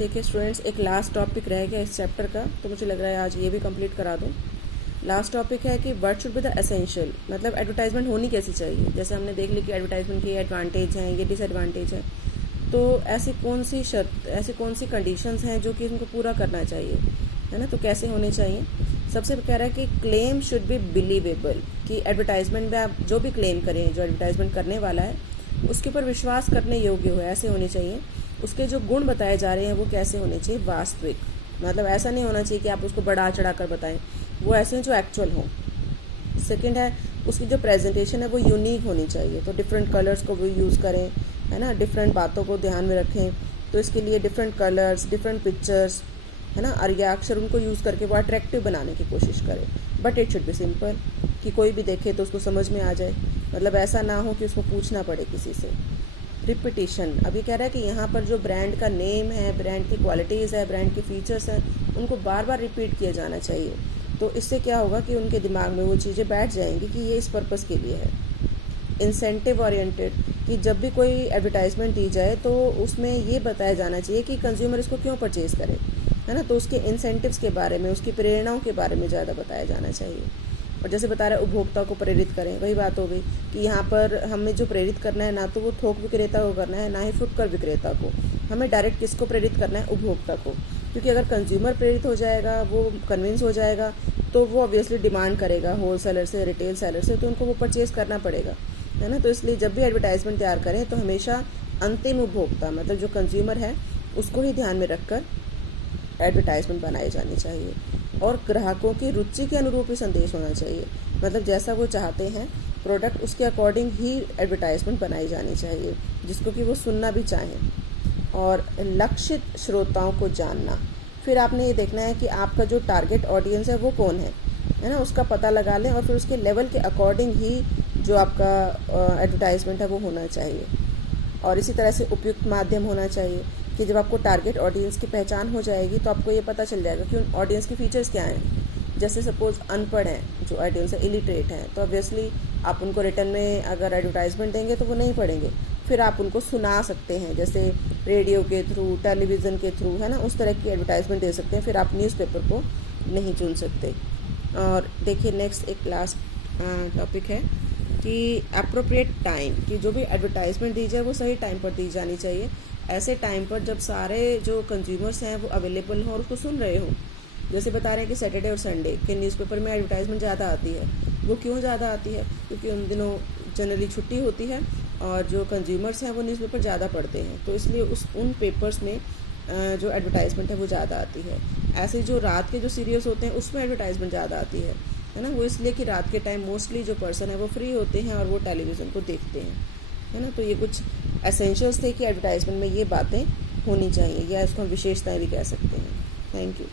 देखिए स्टूडेंट्स, एक last topic रह गया इस चैप्टर का, तो मुझे लग रहा है आज ये भी कंप्लीट करा दूँ। लास्ट टॉपिक है कि what should be the essential, मतलब एडवर्टाइजमेंट होनी कैसी चाहिए। जैसे हमने देख ली कि एडवर्टाइजमेंट के एडवांटेज हैं, ये डिसएडवांटेज हैं, तो ऐसी कौन सी शर्त, ऐसी कौन सी कंडीशंस हैं जो कि उनको पूरा करना चाहिए, है ना। तो कैसे होने चाहिए, सबसे कह रहा है कि क्लेम शुड बी बिलीवेबल, कि एडवर्टाइजमेंट में आप जो भी क्लेम करें, जो एडवर्टाइजमेंट करने वाला है उसके ऊपर विश्वास करने योग्य हो, ऐसे होने चाहिए। उसके जो गुण बताए जा रहे हैं वो कैसे होने चाहिए, वास्तविक, मतलब ऐसा नहीं होना चाहिए कि आप उसको बढ़ा चढ़ा कर बताएं, वो ऐसे जो एक्चुअल हो। सेकंड है, उसकी जो प्रेजेंटेशन है वो यूनिक होनी चाहिए, तो डिफरेंट कलर्स को वो यूज़ करें, है ना, डिफरेंट बातों को ध्यान में रखें, तो इसके लिए डिफरेंट कलर्स, डिफरेंट पिक्चर्स, है ना, और या अक्षर उनको यूज़ करके वो अट्रैक्टिव बनाने की कोशिश करें। But it should be simple, कि कोई भी देखे तो उसको समझ में आ जाए, मतलब ऐसा ना हो कि उसको पूछना पड़े किसी से। रिपीटिशन, अभी कह रहा है कि यहाँ पर जो ब्रांड का नेम है, ब्रांड की क्वालिटीज़ है, ब्रांड के फीचर्स हैं, उनको बार बार रिपीट किया जाना चाहिए। तो इससे क्या होगा कि उनके दिमाग में वो चीज़ें बैठ जाएंगी कि ये इस पर्पज़ के लिए है। इंसेंटिव ओरिएंटेड, कि जब भी कोई एडवर्टाइजमेंट दी जाए तो उसमें ये बताया जाना चाहिए कि कंज्यूमर इसको क्यों परचेज़ करे, है ना। तो उसके इंसेंटिव्स के बारे में, उसकी प्रेरणाओं के बारे में ज़्यादा बताया जाना चाहिए। और जैसे बता रहे उपभोक्ता को प्रेरित करें, वही बात हो गई कि यहाँ पर हमें जो प्रेरित करना है, ना तो वो थोक विक्रेता को करना है, ना ही फुटकर विक्रेता को, हमें डायरेक्ट किसको प्रेरित करना है, उपभोक्ता को। क्योंकि अगर कंज्यूमर प्रेरित हो जाएगा, वो कन्विंस हो जाएगा, तो वो ऑब्वियसली डिमांड करेगा होल सेलर से, रिटेल सेलर से, तो उनको वो परचेज़ करना पड़ेगा, है ना। तो इसलिए जब भी एडवर्टाइजमेंट तैयार करें तो हमेशा अंतिम उपभोक्ता, मतलब जो कंज्यूमर है, उसको ही ध्यान में रखकर एडवर्टाइजमेंट बनाई जानी चाहिए। और ग्राहकों की रुचि के अनुरूप ही संदेश होना चाहिए, मतलब जैसा वो चाहते हैं प्रोडक्ट, उसके अकॉर्डिंग ही एडवर्टाइजमेंट बनाई जानी चाहिए, जिसको कि वो सुनना भी चाहें। और लक्षित श्रोताओं को जानना, फिर आपने ये देखना है कि आपका जो टारगेट ऑडियंस है वो कौन है ना, उसका पता लगा लें और फिर उसके लेवल के अकॉर्डिंग ही जो आपका एडवर्टाइजमेंट है वो होना चाहिए। और इसी तरह से उपयुक्त माध्यम होना चाहिए, कि जब आपको टारगेट ऑडियंस की पहचान हो जाएगी तो आपको ये पता चल जाएगा कि उन ऑडियंस की फीचर्स क्या हैं। जैसे सपोज अनपढ़ हैं जो ऑडियंस है, इलिटरेट हैं, तो ऑब्वियसली आप उनको रिटर्न में अगर एडवर्टाइजमेंट देंगे तो वो नहीं पढ़ेंगे। फिर आप उनको सुना सकते हैं, जैसे रेडियो के थ्रू, टेलीविज़न के थ्रू, है ना, उस तरह की एडवर्टाइजमेंट दे सकते हैं। फिर आप न्यूज़पेपर को नहीं चुन सकते। और देखिए नेक्स्ट एक लास्ट टॉपिक है कि अप्रोप्रिएट टाइम, कि जो भी एडवर्टाइजमेंट दी जाए वो सही टाइम पर दी जानी चाहिए, ऐसे टाइम पर जब सारे जो कंज्यूमर्स हैं वो अवेलेबल हों और उसको सुन रहे हों। जैसे बता रहे हैं कि सैटरडे और संडे के न्यूज़पेपर में एडवर्टाइजमेंट ज़्यादा आती है। वो क्यों ज़्यादा आती है, क्योंकि उन दिनों जनरली छुट्टी होती है और जो कंज्यूमर्स हैं वो न्यूज़पेपर ज़्यादा पढ़ते हैं, तो इसलिए उन पेपर्स में जो एडवर्टाइजमेंट है वो ज़्यादा आती है। ऐसे जो रात के जो सीरियल्स होते हैं उसमें एडवर्टाइजमेंट ज़्यादा आती है ना। वो इसलिए कि रात के टाइम मोस्टली जो पर्सन है वो फ्री होते हैं और वो टेलीविज़न को देखते हैं, है ना। तो ये कुछ एसेंशियल्स थे कि एडवर्टाइजमेंट में ये बातें होनी चाहिए, या इसको हम विशेषताएं भी कह सकते हैं। Thank you.